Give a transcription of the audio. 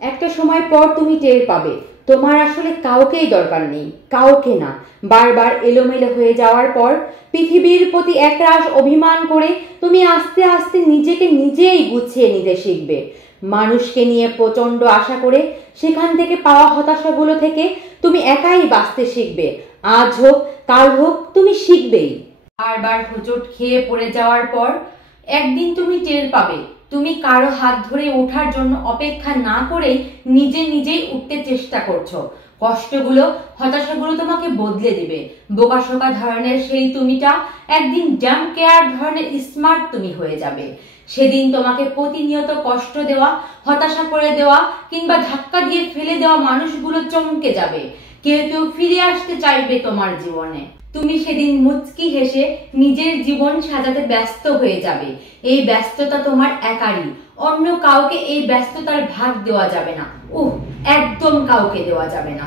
একটা সময় পর তুমি টের পাবে তোমার আসলে কাউকেই দরকার নেই, কাউকে না। বারবার এলোমেলো হয়ে যাওয়ার পর পৃথিবীর প্রতি একরাশ অভিমান করে তুমি আস্তে আস্তে নিজেকে নিজেই গুছিয়ে নিতে শিখবে। মানুষকে নিয়ে প্রচন্ড আশা করে সেখান থেকে পাওয়া হতাশাগুলো থেকে তুমি একাই বাঁচতে শিখবে। আজ হোক কাল হোক তুমি শিখবেই। বারবার হোঁচট খেয়ে পড়ে যাওয়ার পর একদিন তুমি টের পাবে তুমি কারো হাত ধরে ওঠার জন্য অপেক্ষা না করেই নিজে নিজেই উঠতে চেষ্টা করছো। কষ্টগুলো হতাশাগুলো তোমাকে বদলে দিবে। বোকাশোকা ধরনের সেই তুমিটা একদিন ড্যাম কেয়ার ধরনের স্মার্ট তুমি হয়ে যাবে। সেদিন তোমাকে প্রতিনিয়ত কষ্ট দেওয়া, হতাশা করে দেওয়া কিংবা ধাক্কা দিয়ে ফেলে দেওয়া মানুষগুলো চমকে যাবে। কেউ কেউ ফিরে আসতে চাইবে তোমার জীবনে। তুমি সেদিন মুচকি হেসে নিজের জীবন সাজাতে ব্যস্ত হয়ে যাবে। এই ব্যস্ততা তোমার একারই, অন্য কাউকে এই ব্যস্ততার ভাগ দেওয়া যাবে না। একদম কাউকে দেওয়া যাবে না।